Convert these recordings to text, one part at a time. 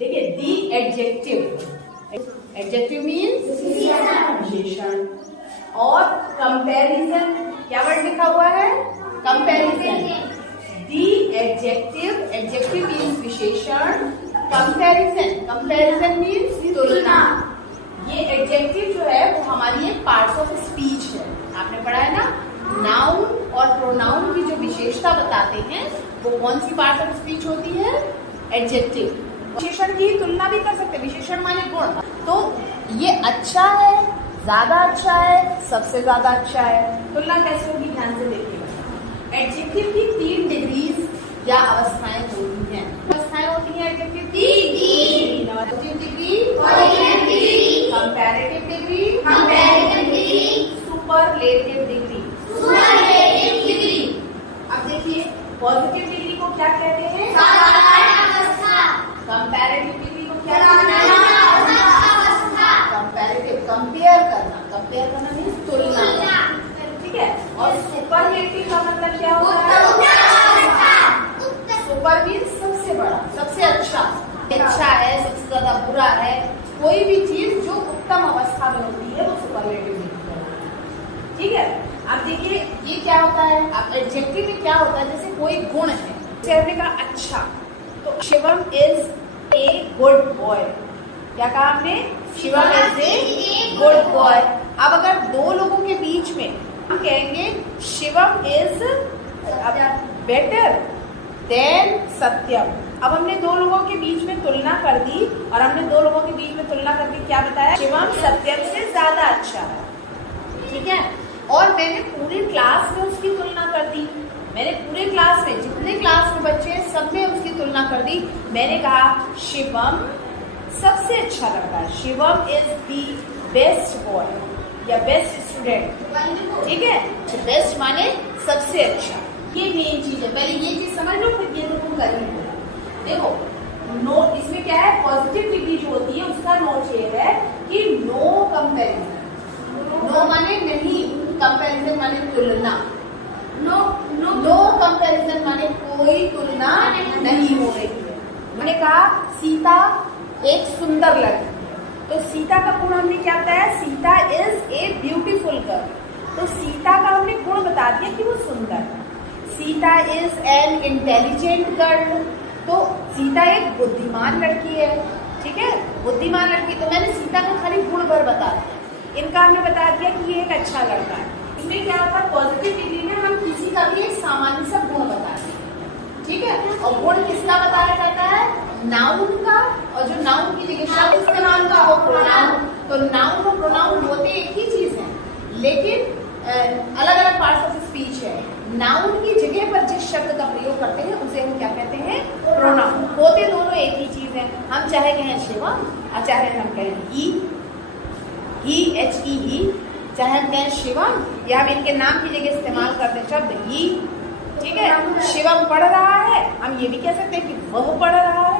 देखिए दी adjective means विशेषण, और कंपैरिजन क्या वर्ड लिखा हुआ है, कंपैरिजन। दी एडजेक्टिव मीन्स विशेषण, कंपैरिजन मीन्स तुलना। ये एडजेक्टिव जो है वो हमारी एक पार्ट्स ऑफ स्पीच है। आपने पढ़ा है ना, नाउन और प्रोनाउन की जो विशेषता बताते हैं वो कौन सी पार्ट ऑफ स्पीच होती है, एडजेक्टिव। विशेषण की तुलना भी कर सकते हैं, विशेषण माने गुण। तो ये अच्छा है, ज्यादा अच्छा है, सबसे ज्यादा अच्छा है, तुलना कैसे होगी ध्यान से देखिएगा। एडजेक्टिव की 3 डिग्रीज या अवस्थाएं होती हैं। अवस्थाएं होती हैं एडजेक्टिव की 3, positive degree, comparative degree, superlative degree. अब देखिए पॉजिटिव डिग्री को क्या कहते हैं, कंपैरेटिव डिग्री को क्या कहते हैं, कंपैरेटिव कंपेयर करना मीन्स तुलना, ठीक है। और सुपरलेटिव का मतलब क्या होता है, सुपर मीन्स सबसे बड़ा, सबसे अच्छा है, सबसे ज्यादा बुरा है, कोई भी चीज जो उत्तम अवस्था में होती है वो सुपरलेटिव डिग्री कहलाती है, ठीक है। अब देखिए ये क्या होता है, अब एडजेक्टिव में क्या होता है, जैसे कोई गुण है, जैसे हमने कहा अच्छा, तो Shivam is a good boy. क्या कहा आपने, Shivam is a good boy. अब अगर दो लोगों के बीच में हम कहेंगे शिवम इज बेटर देन सत्यम। अब हमने दो लोगों के बीच में तुलना कर दी, और हमने दो लोगों के बीच में तुलना करके क्या बताया, शिवम सत्यम से ज्यादा अच्छा है, ठीक है। और मैंने पूरी क्लास में उसकी तुलना कर दी, मैंने पूरे क्लास में जितने क्लास में बच्चे हैं सब में उसकी तुलना कर दी। मैंने कहा शिवम सबसे अच्छा लड़का है, Shivam is the best boy या बेस्ट स्टूडेंट, ठीक है। बेस्ट माने सबसे अच्छा, ये मेन चीज है। पहले ये चीज समझ लो, फिर ये तो तुम कर ही लो। देखो नोट इसमें क्या है, पॉजिटिव डिग्री जो होती है उसका नोट ये है कि नो कंपैरिजन। नो माने नहीं, कंपैरिजन माने तुलना। नो कंपैरिजन माने कोई तुलना नहीं हो रही है। मैंने कहा सीता एक सुंदर लड़की है, तो सीता का गुण हमने क्या बताया, Sita is a beautiful girl. तो सीता का हमने गुण बता दिया कि वो सुंदर है। Sita is an intelligent girl, तो सीता एक बुद्धिमान लड़की है, ठीक है, बुद्धिमान लड़की। तो मैंने सीता को खाली गुण भर बता दिया, इनका हमने बता दिया कि ये एक अच्छा लड़का है। इसमें क्या होता है, पॉजिटिव डिग्री में हम किसी का भी एक सामान्य सा गुण बताते हैं, ठीक है। और गुण किसका बताया जाता है, नाउन का, और जो नाउन की जगह शब्द इस्तेमाल का वो प्रोनाउन। तो नाउन और प्रोनाउन होते एक ही चीज है, लेकिन अलग अलग पार्ट्स ऑफ स्पीच है। नाउन की जगह पर जिस शब्द का प्रयोग करते हैं उसे हम क्या कहते हैं, प्रोनाउन। होते दोनों एक ही चीज है। हम चाहे कहें शिवम और चाहे हम कहें ही, चाहे हम कहें शिवम, या हम इनके नाम की जगह इस्तेमाल करते हैं शब्द ही, ठीक है। शिवम पढ़ रहा है, हम ये भी कह सकते हैं कि वह पढ़ रहा है,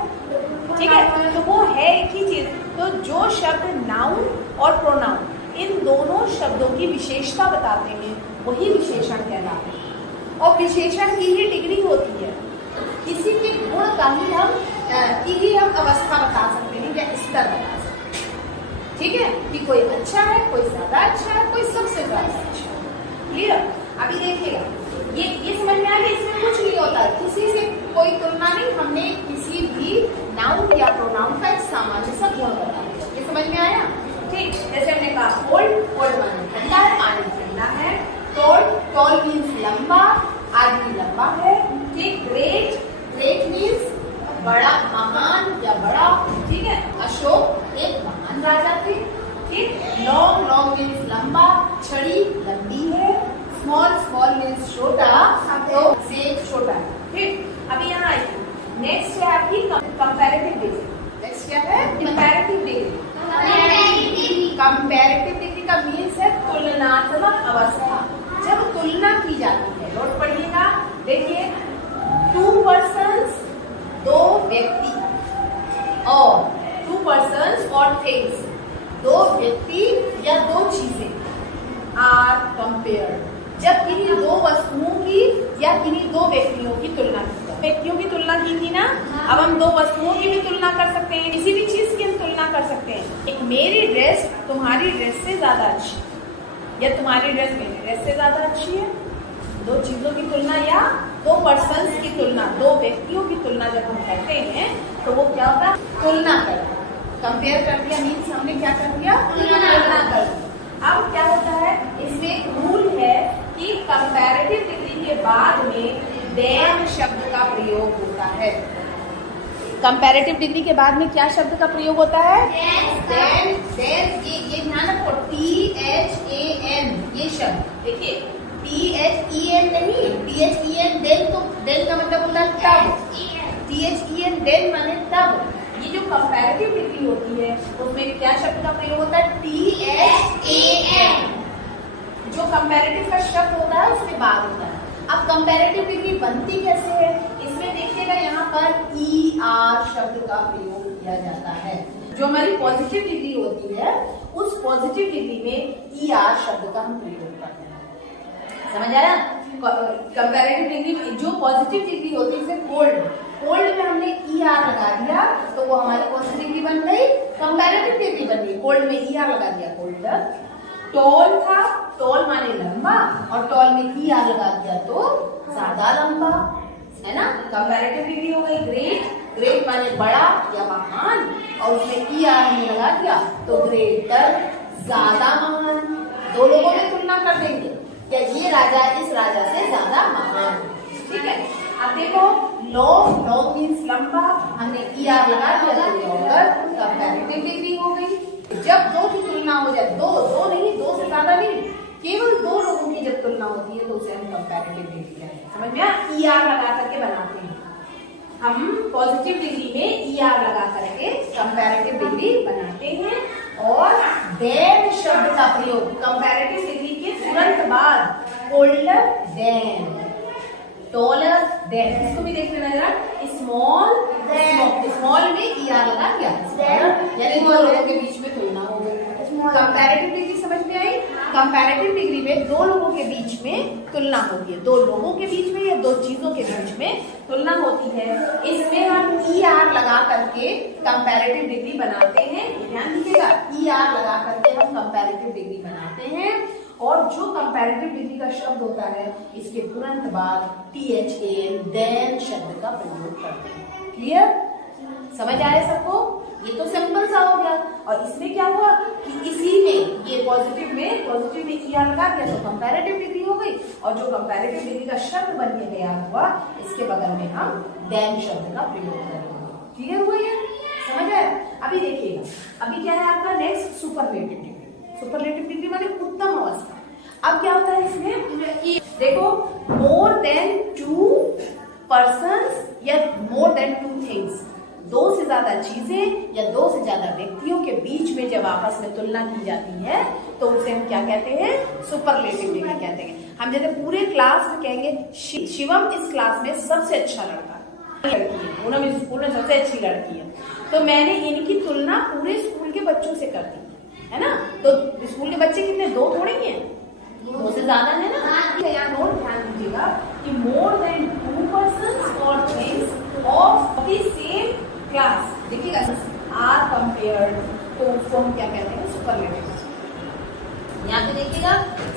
ठीक है। तो वो है एक ही चीज। तो जो शब्द नाउन और प्रोनाउन इन दोनों शब्दों की विशेषता बताते हैं वही विशेषण कहलाते हैं। और विशेषण की ही डिग्री होती है, किसी के गुण का ही हम अवस्था बता सकते हैं या स्तर बता सकते हैं, ठीक है, कि कोई अच्छा है, कोई ज्यादा अच्छा है, कोई सबसे ज्यादा अच्छा है। क्लियर। अभी देखिएगा ये समझ में आ गया, इसमें कुछ नहीं होता, किसी से कोई तुलना नहीं, हमने किसी भी नाउन या प्रोनाउन का एक सामान्य सा गुण बता दिया। ये समझ में आया, ठीक। जैसे हमने कहा कोल्ड माने ठंडा है, पानी ठंडा है। टॉल मीन्स लंबा, आदमी लंबा है, ठीक। ग्रेट मीन्स बड़ा, महान या बड़ा, ठीक है। अशोक एक महान राजा थे, ठीक। लॉन्ग मीन्स लंबा, छड़ी लंबी है। स्मॉल मीन्स छोटा, तो सेब छोटा है, ठीक। अभी यहाँ आइए, नेक्स्ट है आपकी कंपैरेटिव डिग्री। नेक्स्ट क्या है, कंपैरेटिव डिग्री। कंपैरेटिव डिग्री का मीन्स है तुलनात्मक अवस्था। जब तुलना की जाती है, नोट पढ़िएगा, देखिए 2 पर्सन्स, 2 व्यक्ति, और 2 पर्सन्स और थिंग्स, 2 व्यक्ति या 2 चीजें आर कंपेयर्ड। जब किन्हीं 2 वस्तुओं की या किन्हीं 2 व्यक्तियों की तुलना की जाए, व्यक्तियों की तुलना तुलना की थी ना। अब हम दो वस्तुओं की भी तुलना कर सकते हैं, किसी भी चीज की हम तुलना कर सकते हैं। एक मेरी ड्रेस तुम्हारी ड्रेस से ज्यादा अच्छी या तुम्हारी ड्रेस मेरी ड्रेस से ज्यादा अच्छी है। दो चीजों की तुलना या दो पर्सन्स की तुलना, दो व्यक्तियों की तुलना जब हम करते हैं तो वो क्या होता है? तुलना करना। कंपेयर कर दिया मीन्स हमने क्या कर दिया? तुलना कर दी। अब क्या होता है, इसमें एक रूल है कि कंपैरेटिव डिग्री के बाद में देन शब्द का प्रयोग होता है। कंपैरेटिव डिग्री के बाद में क्या शब्द का प्रयोग होता है? देन। ये ध्यान रखो, THAN ये शब्द देखिए, THEN नहीं, THEN देन, तो देन का मतलब होता है तब। THEN देन माने तब। ये जो कंपैरेटिव डिग्री होती है उसमें क्या शब्द का प्रयोग होता है? THAN। जो कंपैरेटिव का शब्द होता है उसके बाद होता है। अब कंपैरेटिव डिग्री बनती कैसे है? इसमें देखिएगा यहाँ पर ER शब्द का प्रयोग किया जाता है। जो हमारी पॉजिटिव डिग्री होती है उस पॉजिटिव डिग्री में ER शब्द का हम प्रयोग करते हैं। समझ आया? कंपैरेटिव डिग्री में जो पॉजिटिव डिग्री होती है, जैसे कोल्ड में हमने ER लगा दिया तो वो हमारी कौन सी डिग्री बन गई? कंपैरेटिव डिग्री बन गई। कोल्ड में ER लगा दिया, कोल्ड। टॉल था, टॉल माने लंबा, और टॉल में ER लगा दिया तो ज्यादा लंबा, है ना? कंपैरेटिव डिग्री हो गई। ग्रेट माने बड़ा या महान, और उसमें ER हमने लगा दिया तो ग्रेटर, ज्यादा महान। दो लोगों में तुलना कर देंगे, क्या ये राजा इस राजा से ज्यादा महान, ठीक है? अब देखो, लॉन्ग मीन्स लंबा, हमने ER लगा दिया तो लॉन्गर, कंपैरेटिव डिग्री हो गई। जब दो की तुलना हो जाए, दो नहीं, दो से ज्यादा नहीं, केवल दो लोगों की जब तुलना होती है तो उसे हम कंपैरेटिव डिग्री कहते हैं। समझ में आया? ER लगा करके बनाते हैं हम। पॉजिटिव डिग्री में ER लगा करके कंपैरेटिव डिग्री बनाते हैं। और देन शब्द का प्रयोग कंपैरेटिव डिग्री के तुरंत बाद ओल्डर देन, टॉलर देन, इसको भी देख लेना जरा। स्मॉल में ER लगा दिया, यानी दो लोगों के बीच में तुलना हो गई। कंपैरेटिव डिग्री समझ में आई? कंपैरेटिव डिग्री में दो लोगों के बीच में तुलना होती है, दो लोगों के बीच में या दो चीजों के बीच में तुलना होती है। इसमें हम ER लगा करके कंपैरेटिव डिग्री बनाते हैं। ध्यान दीजिएगा, ER लगा करके हम कंपैरेटिव डिग्री बनाते हैं। और जो कंपैरेटिव डिग्री का शब्द होता है इसके तुरंत बाद THAN देन शब्द का प्रयोग करते हैं। क्लियर? समझ आया सबको? ये तो सिंपल सा हो गया। और इसमें क्या हुआ कि इसी में ये पॉजिटिव में ER लगा दिया तो कंपैरेटिव डिग्री हो गई, और जो कंपैरेटिव डिग्री का शब्द बन के तैयार हुआ इसके बगल में हम देन शब्द का प्रयोग करेंगे। क्लियर हुआ ये? समझ आया? अभी देखिएगा, अभी क्या है आपका next? Superlative degree. Superlative degree माने उत्तम अवस्था। अब क्या होता है इसमें? देखो, मोर देन टू पर्सन्स या मोर देन टू थिंग्स, दो से ज्यादा चीजें या दो से ज्यादा व्यक्तियों के बीच में जब आपस में तुलना की जाती है तो उसे हम क्या कहते हैं? सुपरलेटिव डिग्री कहते हैं। हम जैसे पूरे क्लास में कहेंगे शिवम इस क्लास में सबसे अच्छा लड़का है, लड़की है, उन्होंने स्कूल में सबसे अच्छी लड़की है, तो मैंने इनकी तुलना पूरे स्कूल के बच्चों से कर दी, है ना? तो स्कूल के बच्चे कितने? दो थोड़े ही हैं, दो से ज्यादा है ना? यहाँ नोट ध्यान दीजिएगा कि मोर देन टू पर्सन्स और things of the same class, देखिएगा, आर कंपेयर्ड, तो उसको हम क्या कहते हैं? सुपरलेटिव। यहाँ पे देखिएगा,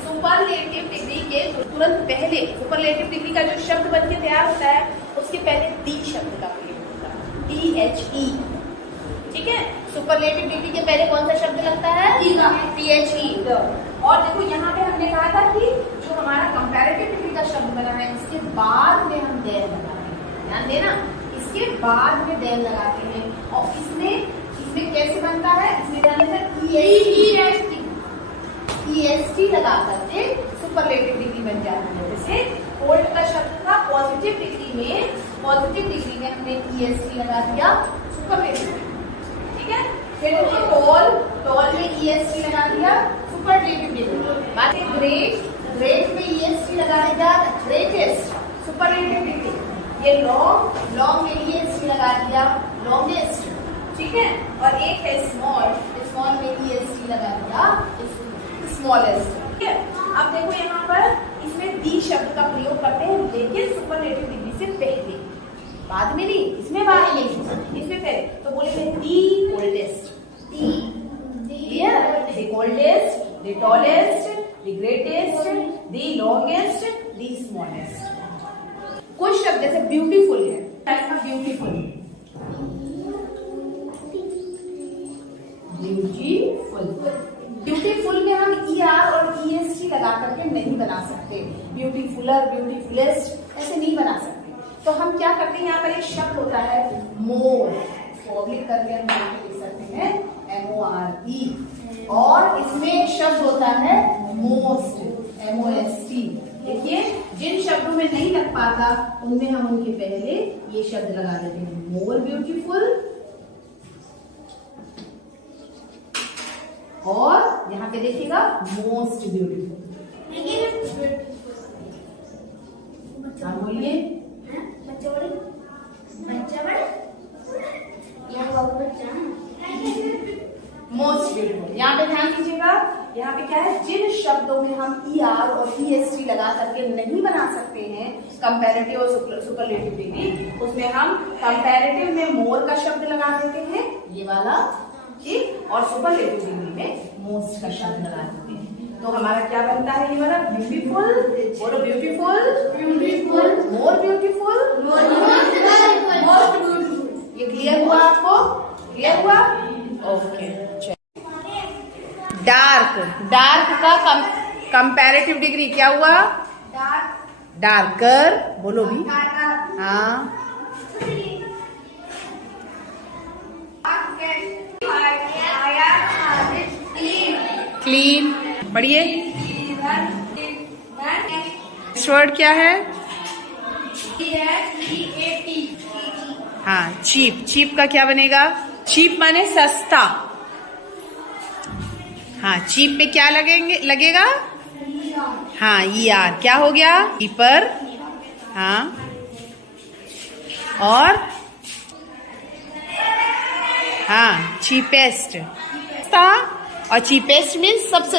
सुपरलेटिव डिग्री के तुरंत पहले, सुपरलेटिव डिग्री का जो शब्द बन के तैयार होता है उसके पहले दी शब्द का प्रयोग होता है, THE, ठीक है? सुपरलेटिव डिग्री के पहले कौन सा शब्द लगता है? THE। और देखो यहाँ पे हमने कहा था कि जो हमारा कंपैरेटिव डिग्री का शब्द बना है इसके बाद में हम देन लगाते हैं। ध्यान देना, इसके बाद में देन लगाते हैं। और इसमें कैसे बनता है? इसमें ध्यान देना, EST लगा करके सुपरलेटिव डिग्री बन जाती है। जैसे ओल्ड का शब्द था, पॉजिटिव डिग्री में हमने EST लगा दिया, सुपरलेटिव डिग्री, ठीक है? फिर टॉल में EST लगा दिया, सुपरलेटिव डिग्री। बात है ग्रेट में EST लगा दिया, ग्रेटेस्ट, सुपरलेटिव डिग्री। ये लॉन्ग में EST लगा दिया, लॉन्गेस्ट, ठीक है? और एक है स्मॉल में EST लगा दिया, स्मॉलेस्ट, ठीक है? अब देखो यहाँ पर इसमें दी शब्द का प्रयोग करते हैं लेकिन सुपरलेटिव डिग्री से पहले, बाद में नहीं, इसमें बाद में, इसमें पहले। तो बोलेंगे दी oldest, the coldest, the tallest, the greatest, the longest, the smallest. कुछ शब्द जैसे ब्यूटीफुल है, ब्यूटीफुल, ब्यूटीफुल में हम ER और EST लगा करके नहीं बना सकते। ब्यूटीफुलर, ब्यूटीफुलेस्ट ऐसे नहीं बना सकते। तो हम क्या करते हैं, यहाँ पर एक शब्द होता है मोर, पब्लिक करके हम लिख सकते हैं MORE, और इसमें एक शब्द होता है मोस्ट, MOST। देखिए जिन शब्दों में नहीं लग पाता उनमें हम उनके पहले ये शब्द लगा देते हैं, मोर ब्यूटीफुल, और यहाँ पे देखिएगा मोस्ट ब्यूटीफुल। हाँ बोलिए, मोस्ट ब्यूटीफुल। यहाँ पे ध्यान दीजिएगा, यहाँ पे क्या है, जिन शब्दों में हम ER और EST लगा करके नहीं बना सकते हैं कंपैरेटिव और सुपरलेटिव डिग्री, उसमें हम कंपैरेटिव में मोर का शब्द लगा देते हैं, ये वाला, ठीक, और सुपरलेटिव डिग्री में मोस्ट का शब्द लगा देते हैं। तो हमारा क्या बनता है, ये वाला ब्यूटीफुल, बोलो beautiful, beautiful, more beautiful, most beautiful. ये क्लियर हुआ आपको? क्लियर हुआ? ओके। डार्क, डार्क का कंपैरेटिव डिग्री क्या हुआ? डार्कर, बोलो भी, हाँ, क्लीन, पढ़िए। वर्ड क्या है? हाँ, चीप, चीप का क्या बनेगा? चीप माने सस्ता। हाँ, चीप में क्या लगेगा? हाँ, ER, क्या हो गया? चीपर, हाँ, और हाँ, चीपेस्ट, और चीपेस्ट मीन्स सबसे,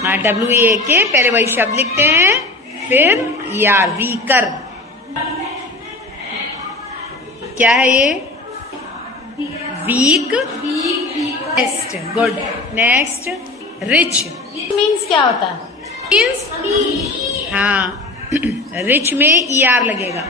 हाँ, WEAK, पहले वही शब्द लिखते हैं, फिर ER, वीकर। क्या है ये? Weak, best, good. Next, rich means क्या होता है? मीन्स, हाँ, रिच में ER लगेगा।